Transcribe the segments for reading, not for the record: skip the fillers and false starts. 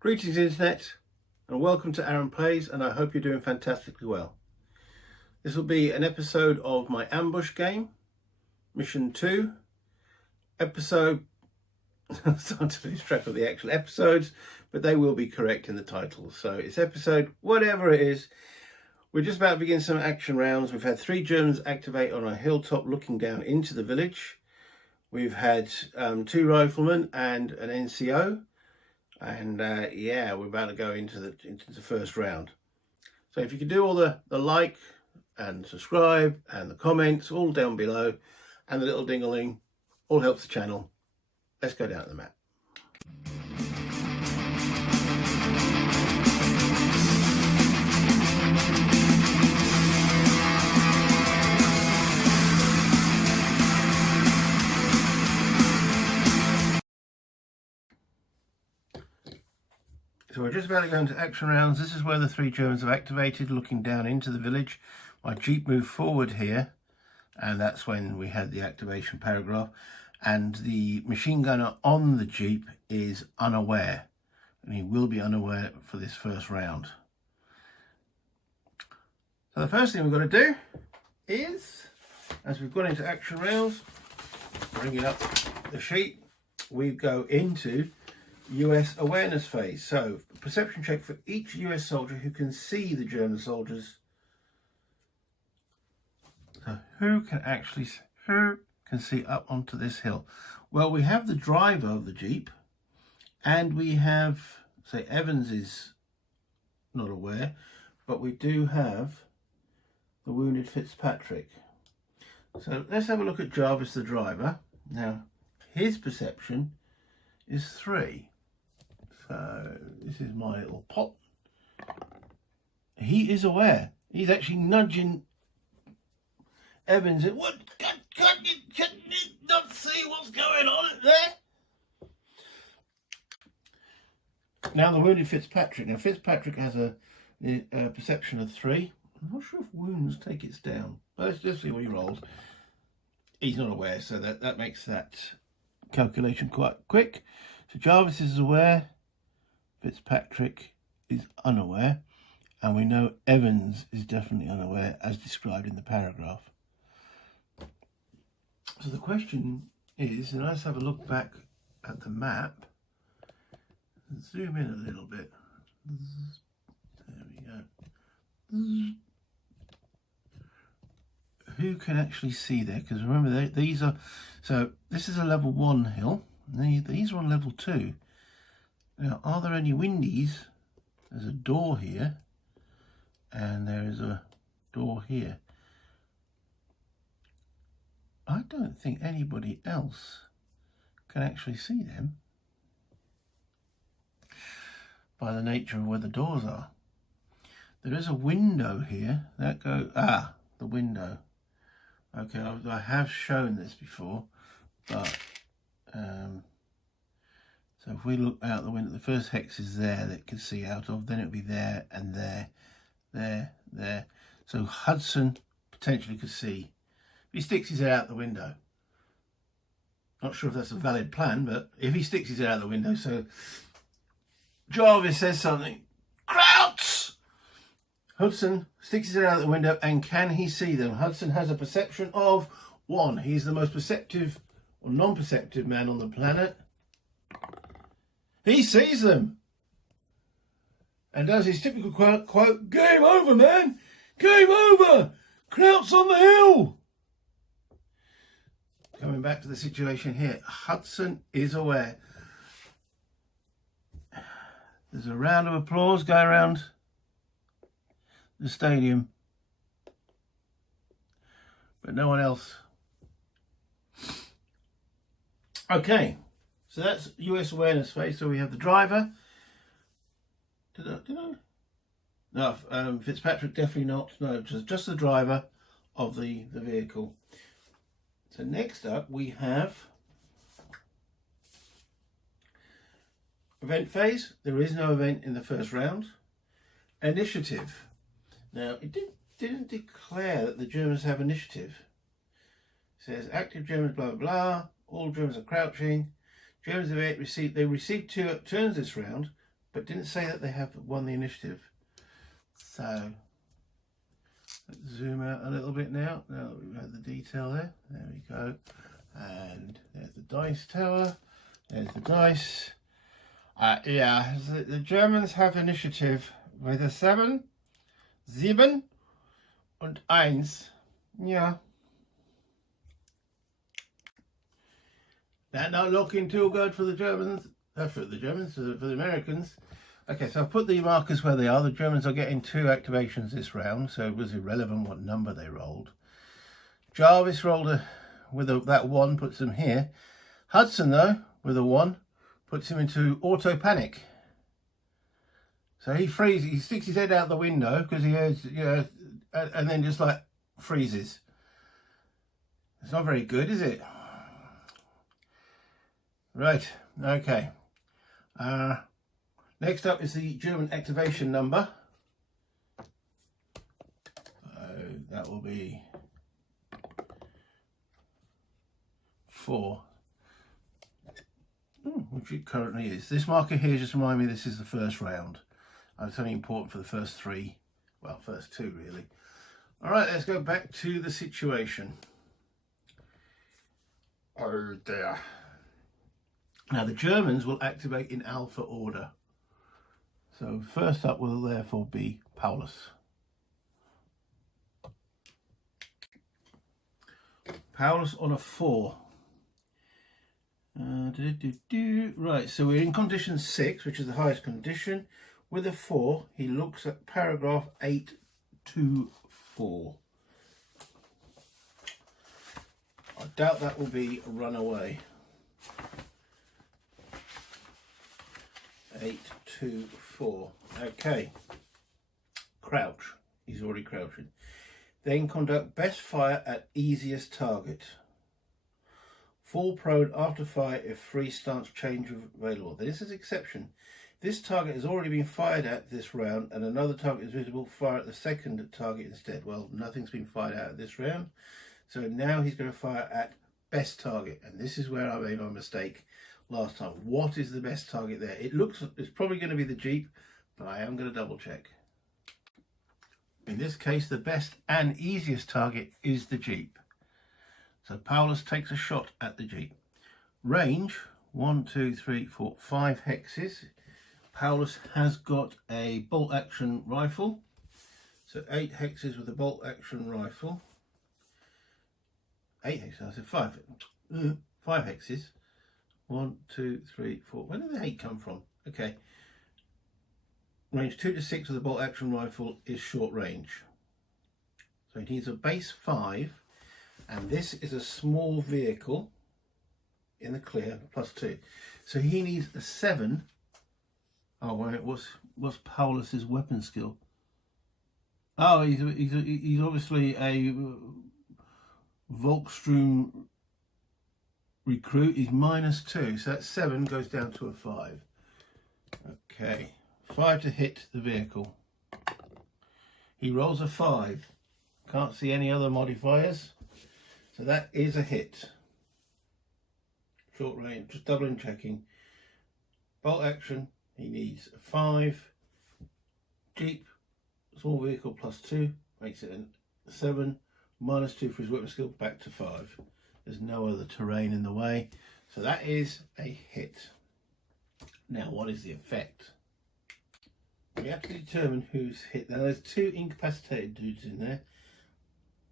Greetings Internet and welcome to Aaron Plays, and I hope you're doing fantastically well. This will be an episode of my ambush game, Mission 2, episode, I'm starting to lose track of the actual episodes, but they will be correct in the title. So it's episode whatever it is. We're just about to begin some action rounds. We've had 3 Germans activate on a hilltop looking down into the village. We've had 2 riflemen and an NCO. And yeah, we're about to go into the first round. So if you can do all the like and subscribe and the comments all down below and the little ding-a-ling, all helps the channel. Let's go down to the map. So we're just about to go into action rounds. This is where the 3 Germans have activated, looking down into the village. My Jeep moved forward here, and that's when we had the activation paragraph. And the machine gunner on the Jeep is unaware, and he will be unaware for this first round. So the first thing we've got to do is, as we've gone into action rounds, bringing up the sheet, we go into US awareness phase. So perception check for each US soldier who can see the German soldiers. So who can see up onto this hill? Well, we have the driver of the Jeep, and we have, say, Evans is not aware, but we do have the wounded Fitzpatrick. So let's have a look at Jarvis, the driver. Now, his perception is 3. So this is my little pot. He is aware. He's actually nudging Evans. What? Can you not see what's going on there? Now the wounded Fitzpatrick. Now Fitzpatrick has a perception of 3. I'm not sure if wounds take it down. But let's just see what he rolls. He's not aware, so that makes that calculation quite quick. So Jarvis is aware. Fitzpatrick is unaware, and we know Evans is definitely unaware as described in the paragraph. So the question is, and let's have a look back at the map and zoom in a little bit. There we go. Who can actually see there? Because remember, these are, so this is a level 1 hill, these are on level 2. Now, are there any windies? There's a door here, and there is a door here. I don't think anybody else can actually see them by the nature of where the doors are. There is a window here. The window. Okay, I have shown this before, but so if we look out the window, the first hex is there that can see out of, then it'll be there and there. So Hudson potentially could see. If he sticks his head out the window. Not sure if that's a valid plan, but if he sticks his head out the window, so Jarvis says something. Krauts! Hudson sticks his head out the window, and can he see them? Hudson has a perception of 1. He's the most perceptive or non-perceptive man on the planet. He sees them and does his typical quote, "Game over, man! Game over! Krauts on the hill!" Coming back to the situation here, Hudson is aware. There's a round of applause going around the stadium, but no one else. Okay. So that's US awareness phase. So we have the driver. No, Fitzpatrick definitely not. No, just the driver of the vehicle. So next up we have event phase. There is no event in the first round. Initiative. Now it didn't declare that the Germans have initiative. It says active Germans, blah blah blah. All Germans are crouching. Germans have received 2 turns this round, but didn't say that they have won the initiative. So let's zoom out a little bit now. Now that we've had the detail there. There we go. And there's the dice tower. There's the dice. Yeah, the Germans have initiative with a 7, 7 und 1. Yeah. That's not looking too good for the Germans. For the Americans. Okay, so I've put the markers where they are. The Germans are getting 2 activations this round, so it was irrelevant what number they rolled. Jarvis rolled that 1, puts them here. Hudson, though, with a 1, puts him into auto panic. So he freezes, he sticks his head out the window because he hears, and then just like freezes. It's not very good, is it? Right, okay. Next up is the German activation number. That will be 4. Which it currently is. This marker here just reminds me this is the first round. It's only important for the first 3, well, first 2 really. All right, let's go back to the situation. Oh dear. Now the Germans will activate in alpha order. So first up will therefore be Paulus. Paulus on a 4. Right, so we're in condition 6, which is the highest condition. With a 4, he looks at paragraph 824. I doubt that will be a runaway. 824. Okay. Crouch. He's already crouching. Then conduct best fire at easiest target. Fall prone after fire if free stance change available. This is exception. This target has already been fired at this round and another target is visible. Fire at the second target instead. Well, nothing's been fired out at this round. So now he's going to fire at best target. And this is where I made my mistake last time. What is the best target there? It's probably going to be the Jeep, but I am going to double check. In this case, the best and easiest target is the Jeep. So Paulus takes a shot at the Jeep. Range, 1, 2, 3, 4, 5 hexes. Paulus has got a bolt action rifle. So 8 hexes with a bolt action rifle. 8 hexes, I said 5. 5 hexes. 1, 2, 3, 4. Where did the 8 come from? Okay. Range 2 to 6 with a bolt action rifle is short range. So he needs a base 5. And this is a small vehicle in the clear, +2. So he needs a 7. Oh, wait, what's Paulus's weapon skill? Oh, he's obviously a Volkssturm recruit. He's -2, so that 7 goes down to a 5. Okay, 5 to hit the vehicle. He rolls a 5. Can't see any other modifiers. So that is a hit. Short range, just doubling checking. Bolt action, he needs a 5. Jeep, small vehicle +2, makes it a 7. -2 for his weapon skill, back to 5. There's no other terrain in the way. So that is a hit. Now, what is the effect? We have to determine who's hit. Now, there's 2 incapacitated dudes in there.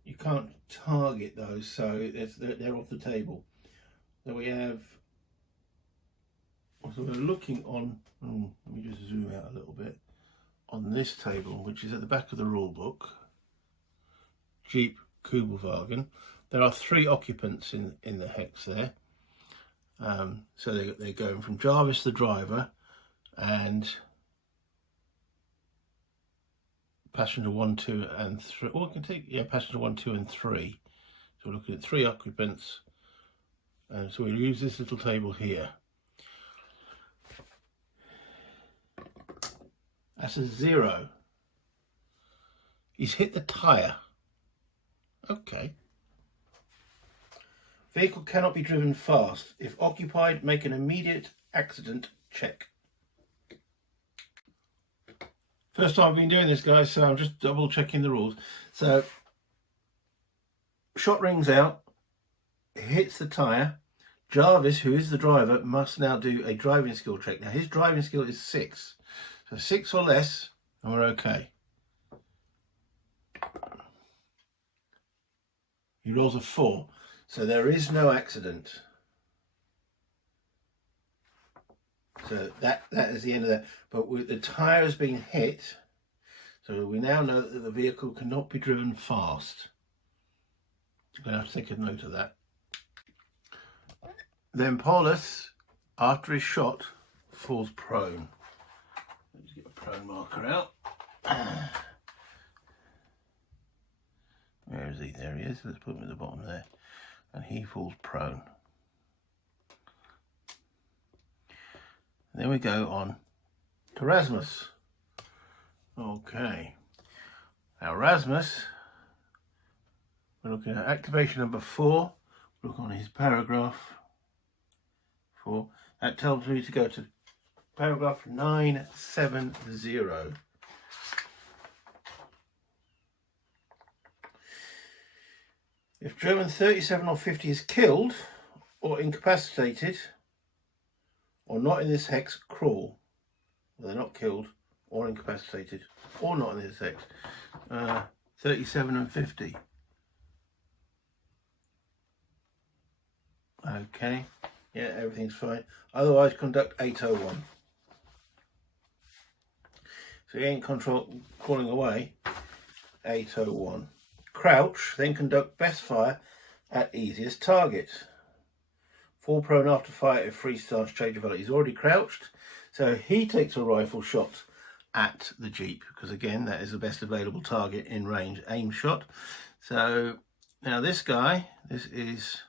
You can't target those, so they're off the table. So we have, so we're looking on, let me just zoom out a little bit, on this table, which is at the back of the rule book, Jeep Kubelwagen. There are 3 occupants in the hex there. So they're going from Jarvis the driver and passenger 1, 2 and 3. Or I can take, yeah, passenger 1, 2 and 3. So we're looking at 3 occupants. And so we'll use this little table here. That's a 0. He's hit the tyre. Okay. Vehicle cannot be driven fast. If occupied, make an immediate accident check. First time I've been doing this, guys, so I'm just double checking the rules. So, shot rings out, hits the tyre. Jarvis, who is the driver, must now do a driving skill check. Now, his driving skill is 6. So 6 or less, and we're okay. He rolls a 4. So there is no accident. So that is the end of that. But with the tyre has been hit, so we now know that the vehicle cannot be driven fast. I'm going to have to take a note of that. Then Paulus, after his shot, falls prone. Let's get a prone marker out. Where is he? There he is. Let's put him at the bottom there. And he falls prone. Then we go on to Rasmus. Okay. Now Rasmus, we're looking at activation number 4. Look on his paragraph 4. That tells me to go to paragraph 970. If German 37 or 50 is killed or incapacitated or not in this hex, crawl. Well, they're not killed or incapacitated or not in this hex. 37 and 50. Okay. Yeah, everything's fine. Otherwise, conduct 801. So he ain't crawling away. 801. Crouch, then conduct best fire at easiest target. Fall prone after fire if free stance change of value. He's already crouched, so he takes a rifle shot at the Jeep, because again, that is the best available target in range aim shot. So now this guy, this is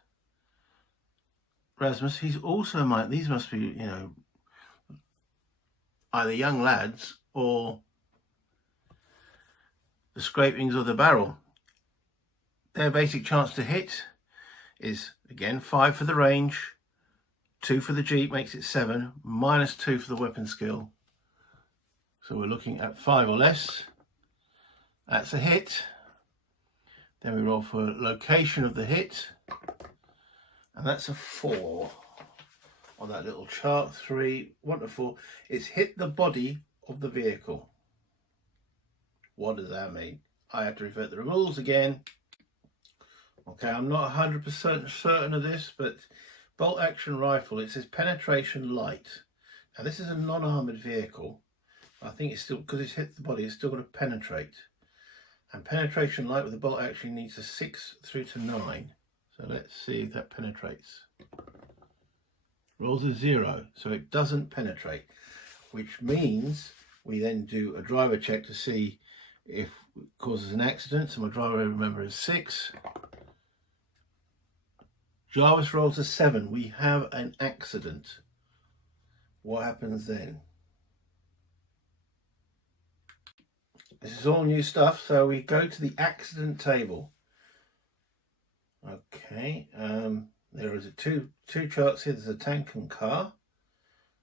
Rasmus. He's also these must be, you know, either young lads or the scrapings of the barrel. Their basic chance to hit is, again, 5 for the range, 2 for the Jeep, makes it 7, minus 2 for the weapon skill. So we're looking at 5 or less. That's a hit. Then we roll for location of the hit, and that's a 4 on that little chart. 3, 1 to 4. It's hit the body of the vehicle. What does that mean? I have to revert the rules again. Okay, I'm not 100% certain of this, but bolt action rifle, it says penetration light. Now this is a non-armoured vehicle. I think it's still, because it's hit the body, it's still got to penetrate. And penetration light with the bolt action needs a 6 through to 9. So let's see if that penetrates. Rolls a 0, so it doesn't penetrate, which means we then do a driver check to see if it causes an accident. So my driver, remember, is 6. Jarvis rolls a 7. We have an accident. What happens then? This is all new stuff, so we go to the accident table. Okay, there is two charts here. There's a tank and car,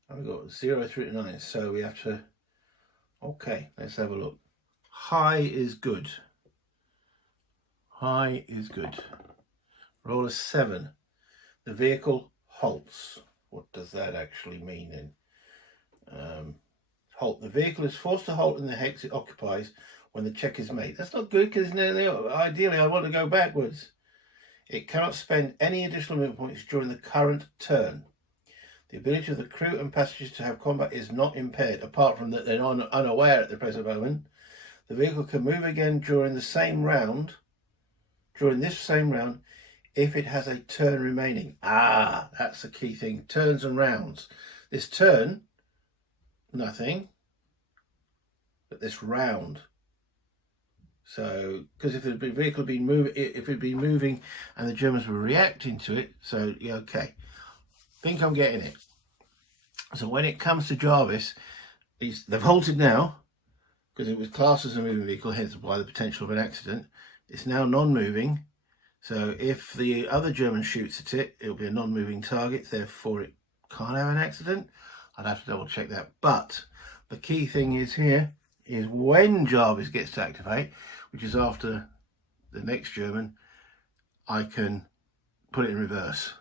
and we've got 0 through to 9. So we have to. Okay, let's have a look. High is good. High is good. Roll a 7. The vehicle halts. What does that actually mean then? Halt. The vehicle is forced to halt in the hex it occupies when the check is made. That's not good, because ideally I want to go backwards. It cannot spend any additional movement points during the current turn. The ability of the crew and passengers to have combat is not impaired, apart from that they're unaware at the present moment. The vehicle can move again during this same round, if it has a turn remaining. Ah, that's the key thing. Turns and rounds. This turn, nothing. But this round. So, because if the vehicle had been moving, if it had been moving and the Germans were reacting to it, so yeah, okay. Think I'm getting it. So when it comes to Jarvis, they've halted now, because it was classed as a moving vehicle, hence why the potential of an accident. It's now non-moving. So if the other German shoots at it, it'll be a non-moving target, therefore it can't have an accident. I'd have to double check that. But the key thing is here, is when Jarvis gets to activate, which is after the next German, I can put it in reverse.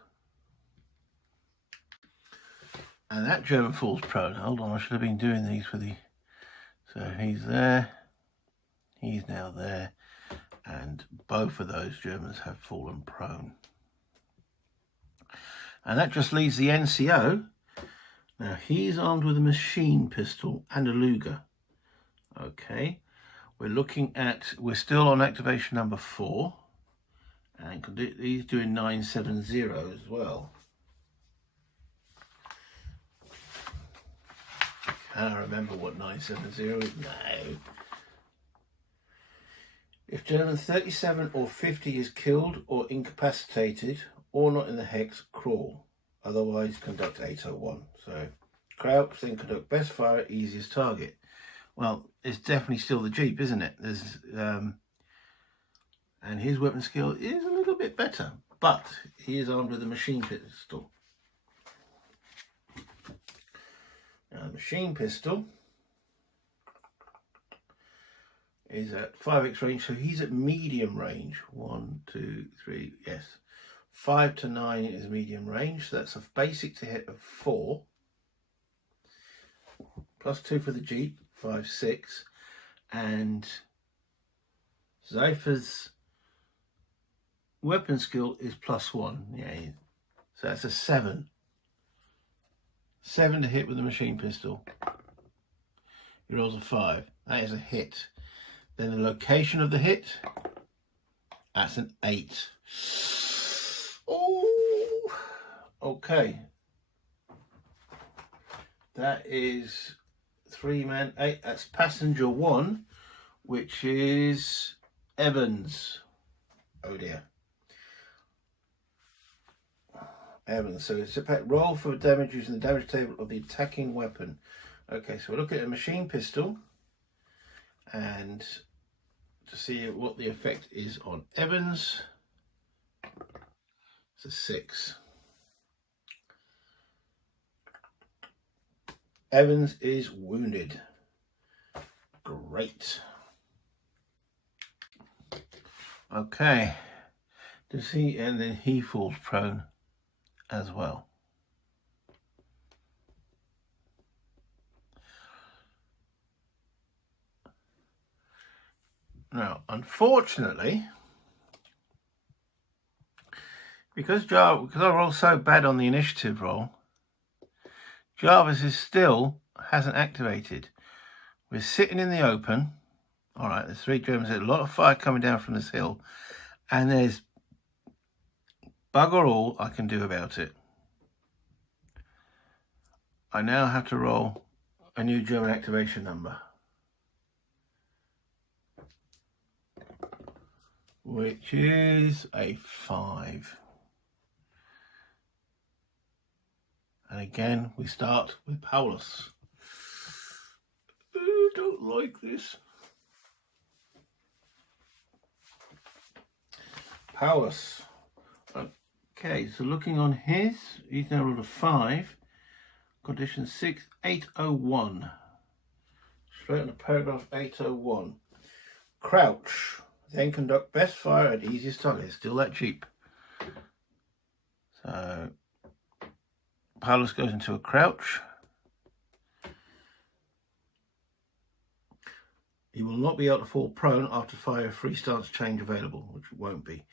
And that German falls prone. Hold on, I should have been doing these for the... So he's there, he's now there, and both of those Germans have fallen prone. And that just leaves the NCO. Now he's armed with a machine pistol and a Luger. Okay, we're still on activation number 4. And he's doing 970 as well. Can I remember what 970 is? No. If German 37 or 50 is killed or incapacitated or not in the hex, crawl. Otherwise, conduct 801. So, crouch, then conduct best fire, easiest target. Well, it's definitely still the Jeep, isn't it? There's, and his weapon skill is a little bit better, but he is armed with a machine pistol. Now, the machine pistol is at 5x range, so he's at medium range. 1, 2, 3, yes. 5 to 9 is medium range, so that's a basic to hit of 4. Plus 2 for the Jeep, 5, 6. And Zeifer's weapon skill is +1. Yeah, so that's a 7. 7 to hit with the machine pistol. He rolls a 5. That is a hit. Then the location of the hit, that's an 8. Oh, okay. That is 3-man 8. That's passenger 1, which is Evans. Oh dear. Evans. So it's a roll for damage using the damage table of the attacking weapon. Okay, so we're looking at a machine pistol, and to see what the effect is on Evans, it's a 6. Evans is wounded. Great. Okay. Does he, and then he falls prone as well. Now, unfortunately, because I roll so bad on the initiative roll, Jarvis hasn't activated. We're sitting in the open. All right, there's 3 Germans. There's a lot of fire coming down from this hill, and there's bugger all I can do about it. I now have to roll a new German activation number, which is a 5. And again, we start with Paulus. I don't like this. Paulus. Okay, so looking on his, he's now rolled a 5. Condition 6, 801. Straight on the paragraph 801. Crouch. Then conduct best fire at easiest target. Still that Jeep. So Paulus goes into a crouch. He will not be able to fall prone after fire free stance change available, which it won't be.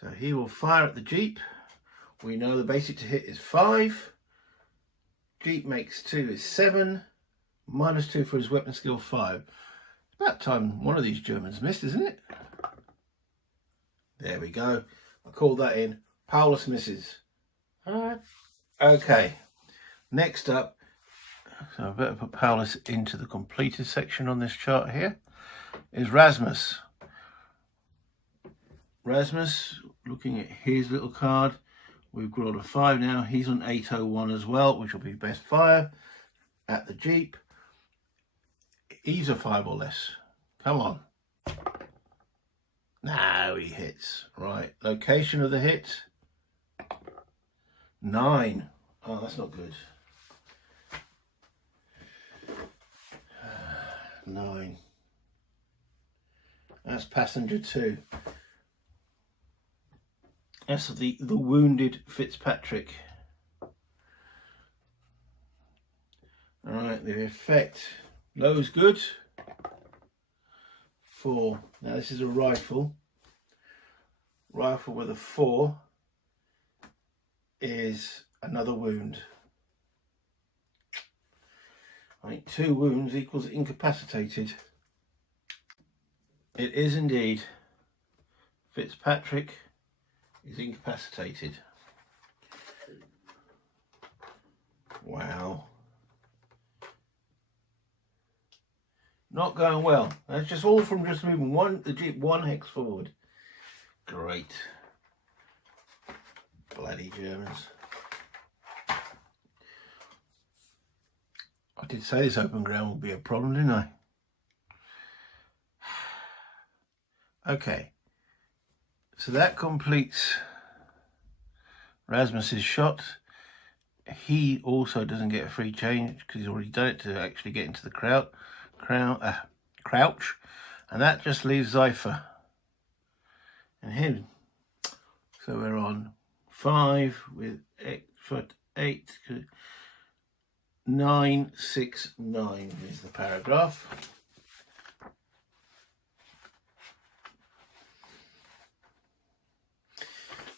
So he will fire at the Jeep. We know the basic to hit is 5. Jeep makes 2 is 7. -2 for his weapon skill 5. It's about time one of these Germans missed, isn't it? There we go. I called that in. Paulus misses. Okay. Next up, so I better put Paulus into the completed section on this chart here, is Rasmus. Rasmus, looking at his little card, we've got a 5 now. He's on 801 as well, which will be best fire at the Jeep. He's a 5 or less. Come on. Now he hits. Right. Location of the hit. 9. Oh, that's not good. 9. That's passenger 2. That's the wounded Fitzpatrick. Alright, the effect. Low is good. 4. Now this is a rifle. Rifle with a 4 is another wound. I think 2 wounds equals incapacitated. It is indeed. Fitzpatrick is incapacitated. Wow. Not going well. That's just all from just moving the Jeep 1 hex forward. Great. Bloody Germans. I did say this open ground would be a problem, didn't I? Okay. So that completes Rasmus's shot. He also doesn't get a free change because he's already done it to actually get into the crouch. And that just leaves Zypher and him. So we're on 5 with 8, 9, 6, 9 is the paragraph.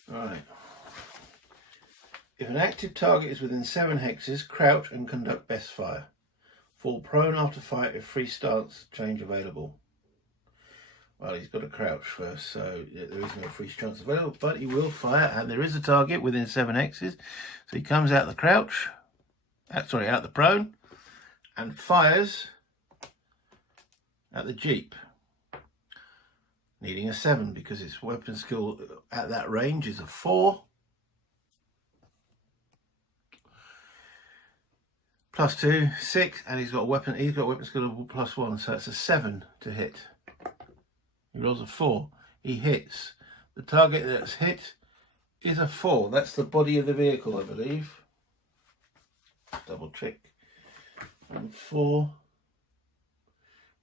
Right. If an active target is within 7 hexes, crouch and conduct best fire. Fall prone after fight if free stance change available. Well, he's got to crouch first, so there is no free stance available, but he will fire, and there is a target within 7 hexes. So he comes out the crouch, out the prone, and fires at the Jeep. Needing a 7 because its weapon skill at that range is a 4. +2, 6, and he's got weapon skill of +1, so it's a 7 to hit. He rolls a 4. He hits. The target that's hit is a 4. That's the body of the vehicle, I believe. Double check. And 4.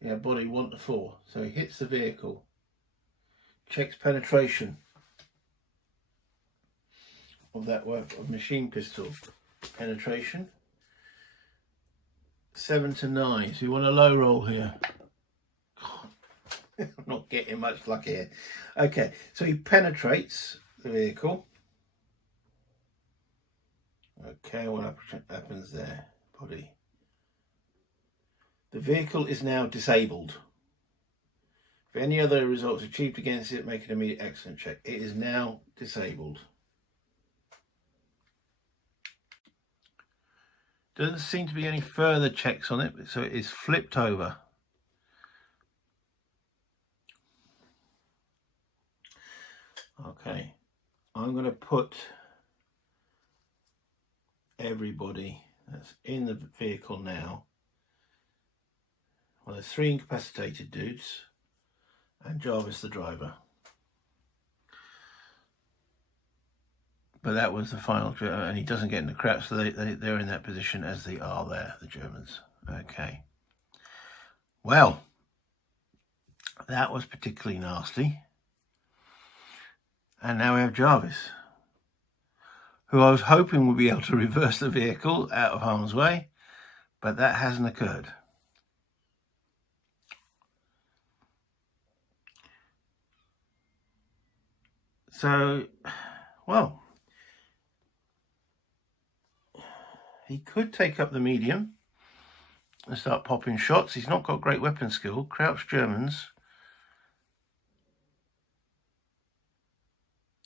Yeah, body 1 to 4. So he hits the vehicle. Checks penetration of that machine pistol. Penetration. 7 to 9. So you want a low roll here. I'm not getting much luck here. Okay, so he penetrates the vehicle. Okay, what happens there? Body. The vehicle is now disabled. If any other results achieved against it, make an immediate accident check. It is now disabled. Doesn't seem to be any further checks on it, so it is flipped over. Okay, I'm going to put everybody that's in the vehicle now. Well, there's 3 incapacitated dudes and Jarvis the driver. But that was the final, and he doesn't get in the crouch, so they're in that position as they are there, the Germans. Okay. Well, that was particularly nasty. And now we have Jarvis, who I was hoping would be able to reverse the vehicle out of harm's way, but that hasn't occurred. So, well, he could take up the medium and start popping shots. He's not got great weapon skill. Crouch Germans.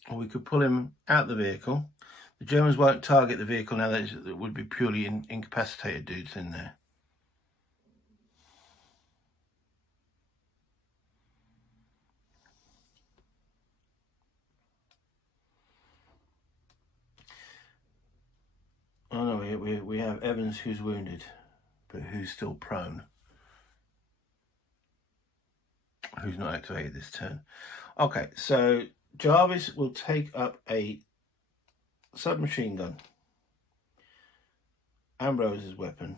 Or we could pull him out the vehicle. The Germans won't target the vehicle now. That would be purely incapacitated dudes in there. Oh no, we have Evans who's wounded, but who's still prone. Who's not activated this turn. Okay, so Jarvis will take up a submachine gun. Ambrose's weapon.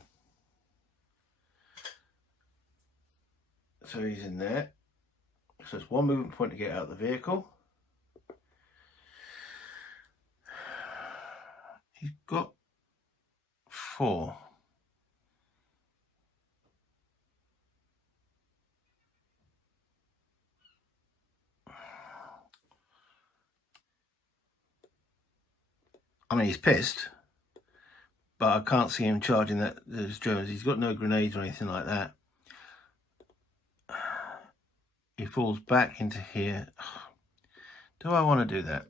So he's in there. So it's one movement point to get out of the vehicle. He's got 4. I mean, he's pissed, but I can't see him charging those Germans. He's got no grenades or anything like that. He falls back into here. Do I want to do that?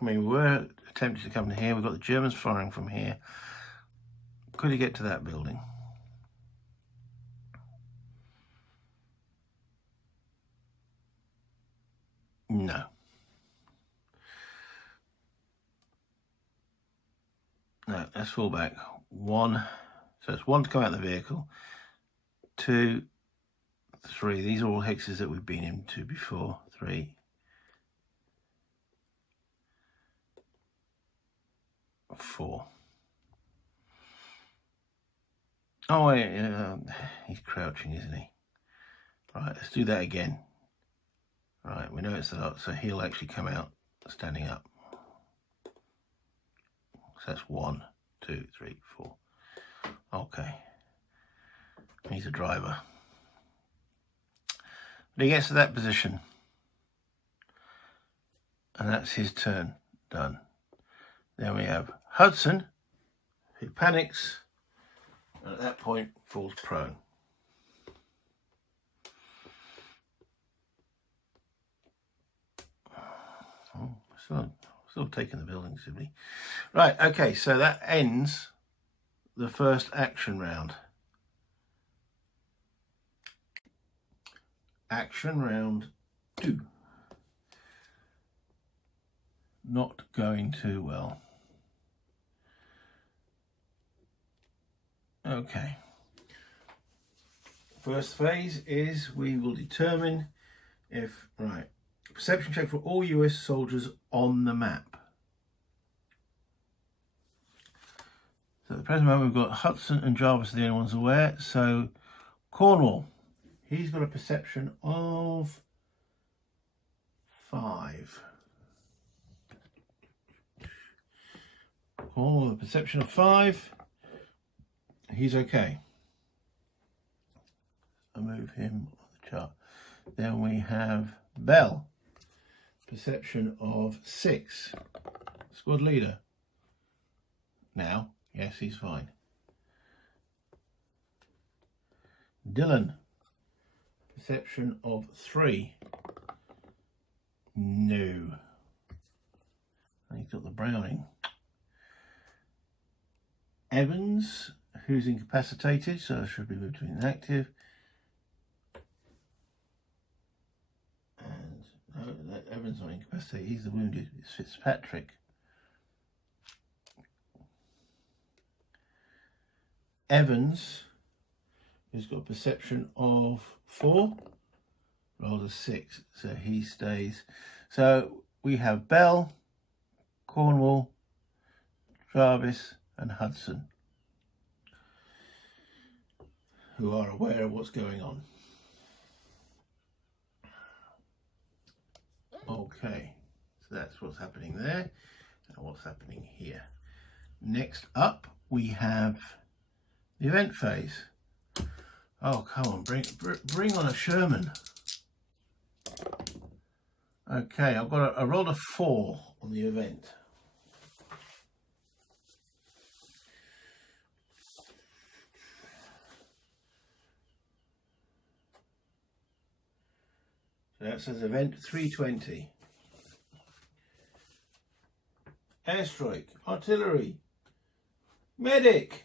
I mean, we were attempting to come to here. We've got the Germans firing from here. Could he get to that building? No. No, let's fall back. 1. So it's 1 to come out of the vehicle. 2, 3. These are all hexes that we've been into before. 3. 4. Oh, wait, he's crouching, isn't he? Right, let's do that again. Right, we know it's a lot, so he'll actually come out standing up. So that's 1, 2, 3, 4. Okay. He's a driver. But he gets to that position. And that's his turn done. Then we have Hudson, who panics, and at that point falls prone. Oh, still taking the building, simply. Right, okay, so that ends the first action round. Action round 2. Not going too well. Okay. First phase is we will determine if, right, perception check for all US soldiers on the map. So at the present moment we've got Hudson and Jarvis are the only ones aware. So Cornwall, he's got a perception of 5. Cornwall, a perception of 5. He's okay. I'll move him on the chart. Then we have Bell, perception of 6. Squad leader. Now, yes, he's fine. Dylan, perception of 3. No. He's got the Browning. Evans, who's incapacitated, so should be moved to inactive. And no, Evans not incapacitated, he's the wounded. It's Fitzpatrick. Evans, who's got a perception of 4, rolled a 6, so he stays. So we have Bell, Cornwall, Jarvis, and Hudson, who are aware of what's going on. Okay, so that's what's happening there and what's happening here. Next up, we have the event phase. Oh, come on, bring on a Sherman. Okay, I rolled a 4 on the event. So that says event 320. Airstrike, artillery, medic,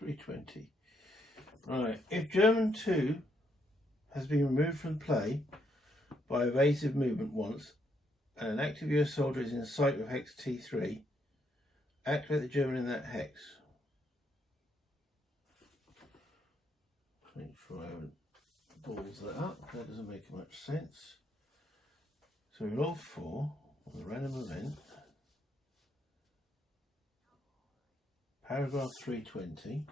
320. Right, if German 2 has been removed from play by evasive movement once, and an active US soldier is in sight of hex T3, activate the German in that hex. Make sure I haven't balls that up, that doesn't make much sense. So we roll 4 on the random event. Paragraph 320.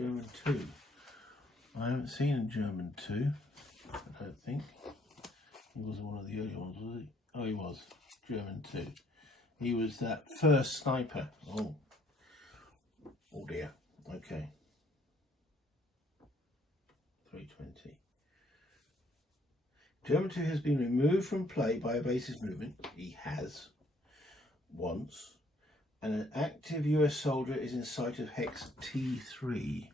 German 2. I haven't seen a German 2, I don't think. He wasn't one of the early ones, was he? Oh, he was. German 2. He was that first sniper. Oh. Oh dear. Okay. 320. German 2 has been removed from play by evasive movement. He has. Once. And an active US soldier is in sight of hex T3.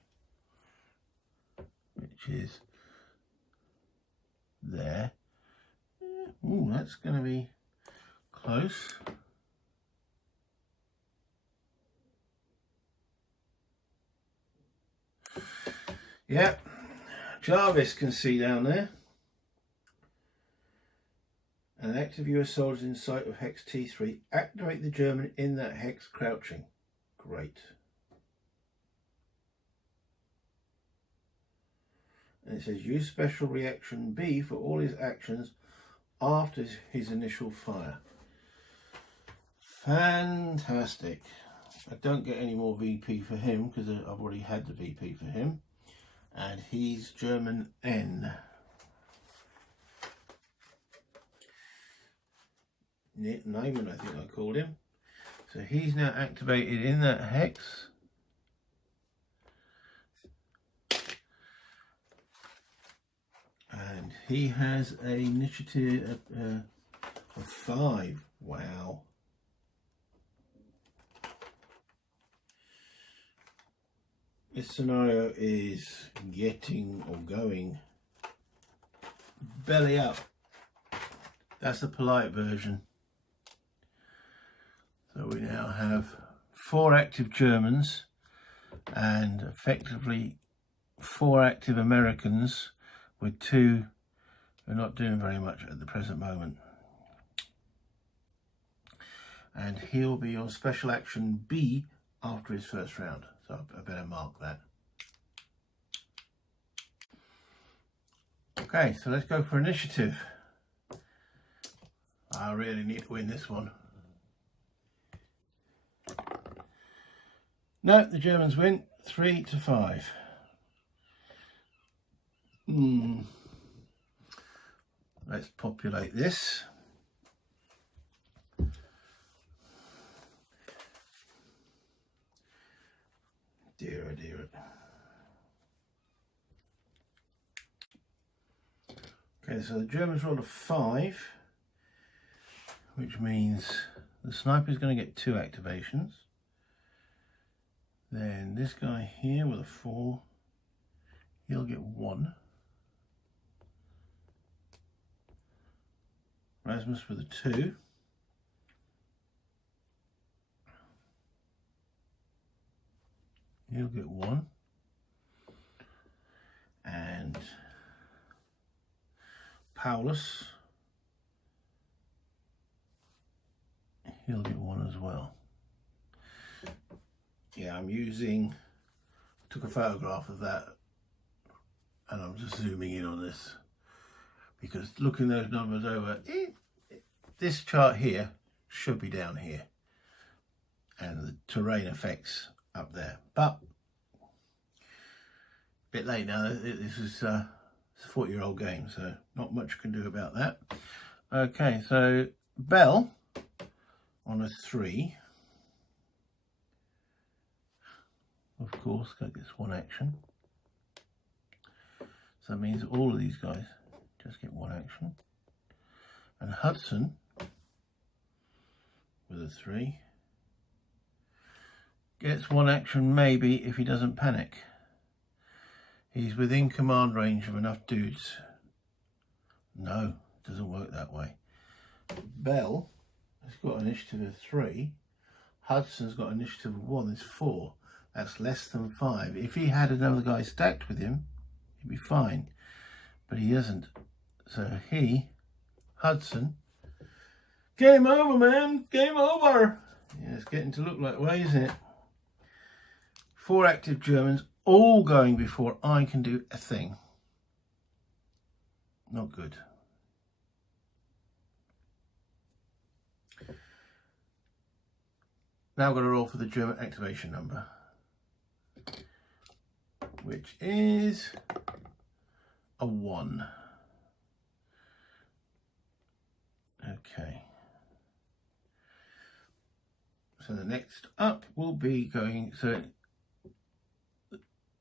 Which is there. Ooh, that's going to be close. Yep, Jarvis can see down there. An active US soldier in sight of hex T3. Activate the German in that hex crouching. Great. And it says use special reaction B for all his actions after his initial fire. Fantastic. I don't get any more VP for him because I've already had the VP for him. And he's German N. Niemann, I think I called him. So he's now activated in that hex. And he has an initiative of 5. Wow. This scenario is getting or going belly up. That's the polite version. So we now have 4 active Germans and effectively 4 active Americans with 2 who are not doing very much at the present moment. And he'll be on special action B after his first round. So I better mark that. Okay, so let's go for initiative. I really need to win this one. No, the Germans win 3-5. Let's populate this. Dear, oh dear. Okay, so the Germans rolled a 5, which means the sniper is going to get 2 activations. Then this guy here with a 4, he'll get 1. Rasmus with a 2. He'll get 1. And Paulus, he'll get 1 as well. Yeah, I'm using, I took a photograph of that and I'm just zooming in on this because looking those numbers over, this chart here should be down here and the terrain effects up there, but a bit late now. This is a 40-year-old game, so not much can do about that. Okay, so Bell on a 3, of course, gets 1 action. So that means all of these guys just get 1 action. And Hudson with a 3 gets 1 action maybe if he doesn't panic. He's within command range of enough dudes. No, it doesn't work that way. Bell has got initiative of 3. Hudson's got initiative of 1. There's 4. That's less than 5. If he had another guy stacked with him, he'd be fine. But he doesn't. So Hudson, game over, man. Game over. Yeah, it's getting to look that way, isn't it? 4 active Germans, all going before I can do a thing. Not good. Now I've got to roll for the German activation number. which is a 1. Okay. So the next up will be going, so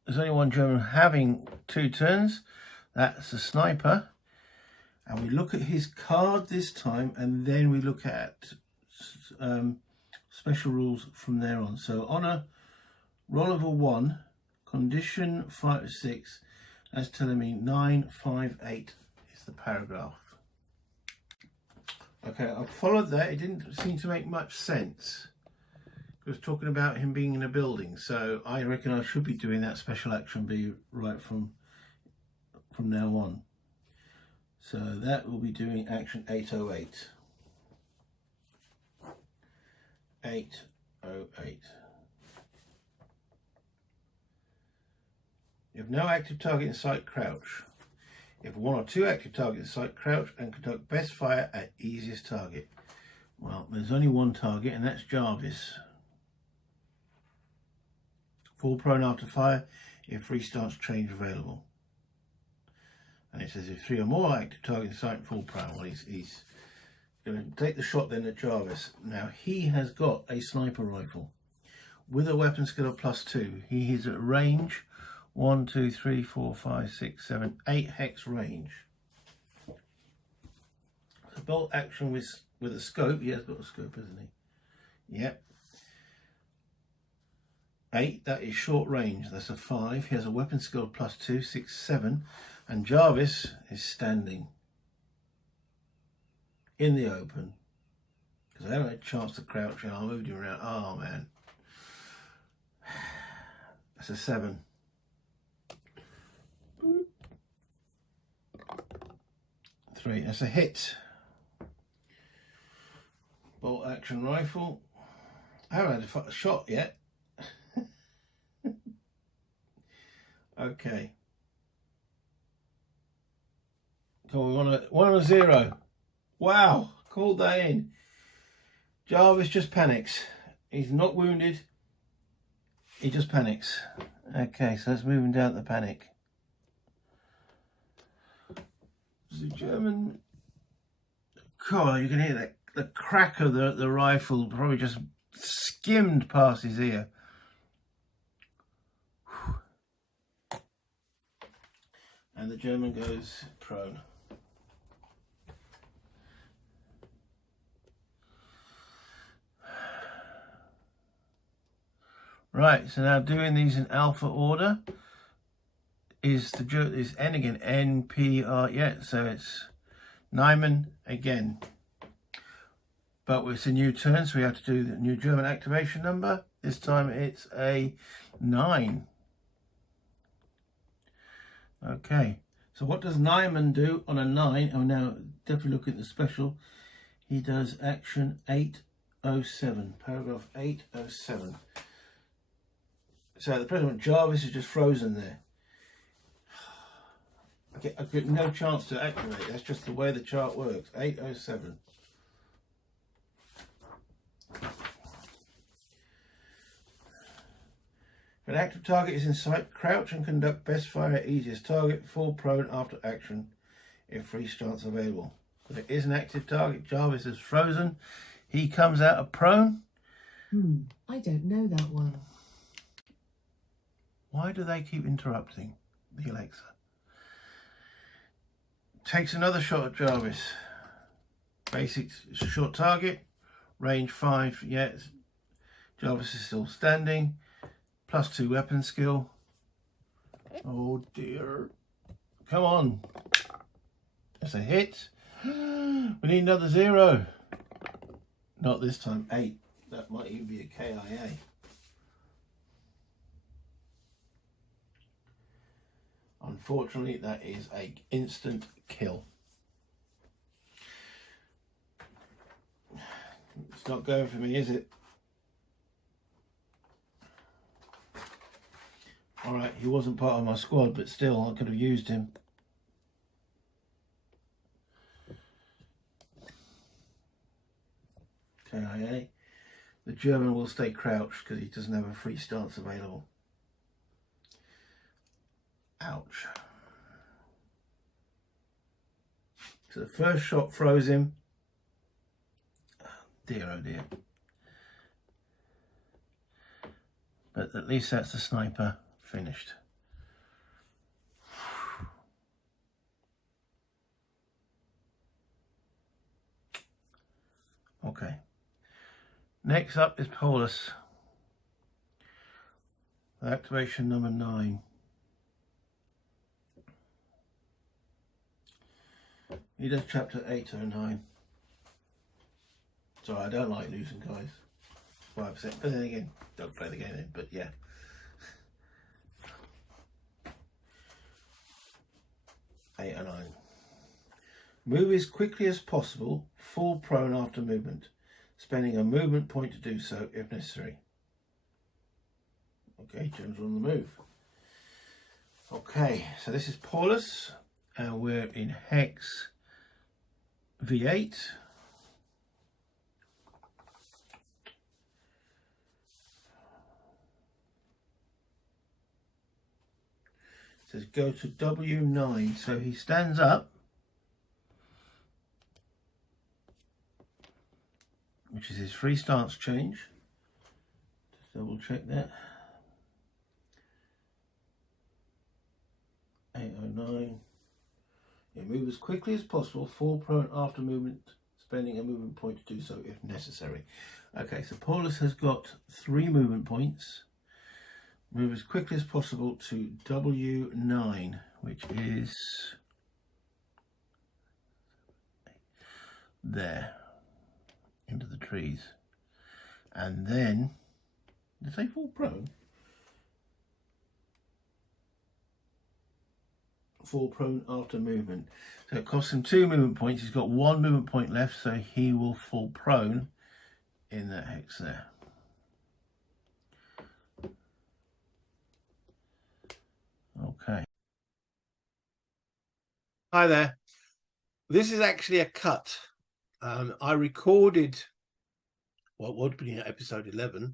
there's only one German having 2 turns. That's a sniper. And we look at his card this time, and then we look at special rules from there on. So on a roll of a 1, condition 5 6, that's telling me 9 5 8 is the paragraph. Okay, I followed that. It didn't seem to make much sense. It was talking about him being in a building, so I reckon I should be doing that special action B right from now on. So that will be doing action 808. 808. You have no active target in sight, crouch. If 1 or 2 active targets in sight, crouch and conduct best fire at easiest target. Well, there's only one target, and that's Jarvis. Fall prone after fire if free stance change available. And it says if 3 or more active targets in sight, fall prone. Well, he's going to take the shot then at Jarvis. Now, he has got a sniper rifle with a weapon skill of +2. He is at range 1, 2, 3, 4, 5, 6, 7, 8 hex range. So bolt action with a scope. He has got a scope, hasn't he? Yep. 8, that is short range. That's a 5. He has a weapon skill of +2, 6, 7. And Jarvis is standing in the open. Because I haven't had a chance to crouch and I moved him around. Oh, man. That's a 7. Three, that's a hit. Bolt action rifle. I haven't had a shot yet. Okay. Cool, we want a 0. Wow, called that in. Jarvis just panics. He's not wounded. He just panics. Okay, so let's move him down to the panic. The German, God, you can hear that the crack of the rifle probably just skimmed past his ear. And the German goes prone. Right, so now doing these in alpha order. Is N again, NPR, yeah, so it's Niemann again. But it's a new turn, so we have to do the new German activation number. This time it's a 9. Okay, so what does Niemann do on a 9? Oh, now definitely look at the special. He does action 807, paragraph 807. So at the present, Jarvis is just frozen there. Okay, I've got no chance to activate. That's just the way the chart works. 807. If an active target is in sight, crouch and conduct best fire at easiest target. Fall prone after action if free stance available. But it is an active target. Jarvis is frozen. He comes out of prone. I don't know that one. Why do they keep interrupting the Alexa? Takes another shot at Jarvis. Basics, it's a short target. Range 5, yeah. Jarvis is still standing. +2 weapon skill. Oh dear. Come on. That's a hit. We need another 0. Not this time. 8. That might even be a KIA. Unfortunately, that is an instant kill. It's not going for me, is it? Alright, he wasn't part of my squad, but still, I could have used him. KIA. The German will stay crouched because he doesn't have a free stance available. Ouch. So the first shot throws him. Oh dear, oh dear. But at least that's the sniper finished. Okay. Next up is Paulus. Activation number 9. He does chapter 809. Sorry, I don't like losing, guys. 5%. But then again, don't play the game then, but yeah. Eight or 9. Move as quickly as possible, fall prone after movement, spending a movement point to do so if necessary. Okay, Jim's on the move. Okay, so this is Paulus, and we're in Hex V8. It says go to W9, so he stands up, which is his free stance change. Just double check that. 809. Yeah, move as quickly as possible, fall prone after movement, spending a movement point to do so if necessary. Okay, so Paulus has got 3 movement points. Move as quickly as possible to W9, which is there, into the trees. And then, did I say fall prone? Fall prone after movement. So it costs him 2 movement points. He's got 1 movement point left, so he will fall prone in that hex there. Okay. Hi there. This is actually a cut. I recorded what would be episode 11,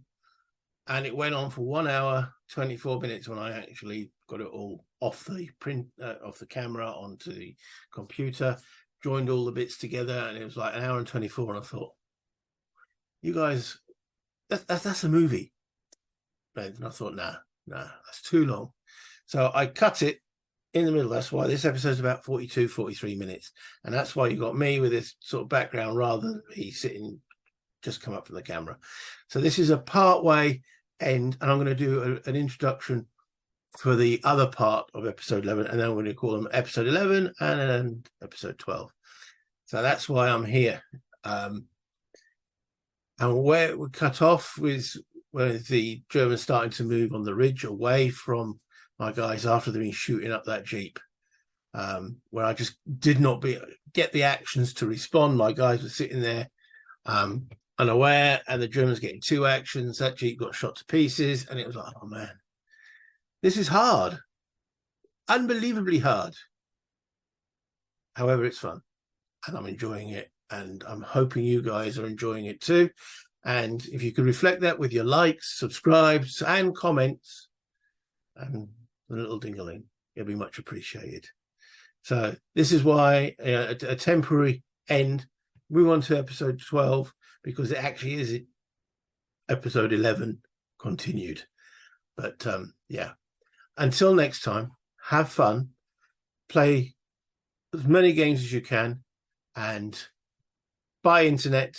and it went on for 1 hour 24 minutes when I actually got it all off the off the camera onto the computer, joined all the bits together, and it was like 1 hour and 24. And I thought, you guys, that's a movie. And I thought, nah, that's too long. So I cut it in the middle. That's why this episode's about 42, 43 minutes. And that's why you got me with this sort of background rather than me sitting, just come up from the camera. So this is a part way end, and I'm going to do an introduction for the other part of episode 11, and then I'm going to call them episode 11 and episode 12. So that's why I'm here. And where we cut off with the Germans starting to move on the ridge away from my guys after they've been shooting up that Jeep, where I just did not get the actions to respond. My guys were sitting there unaware, and the Germans getting 2 actions. That Jeep got shot to pieces, and it was like, oh man, this is hard, unbelievably hard. However, it's fun, and I'm enjoying it, and I'm hoping you guys are enjoying it too. And if you could reflect that with your likes, subscribes, and comments, and the little ding-a-ling, it'll be much appreciated. So this is why a temporary end. Move on to episode 12, because it actually is episode 11 continued. But yeah, until next time, have fun, play as many games as you can, and buy internet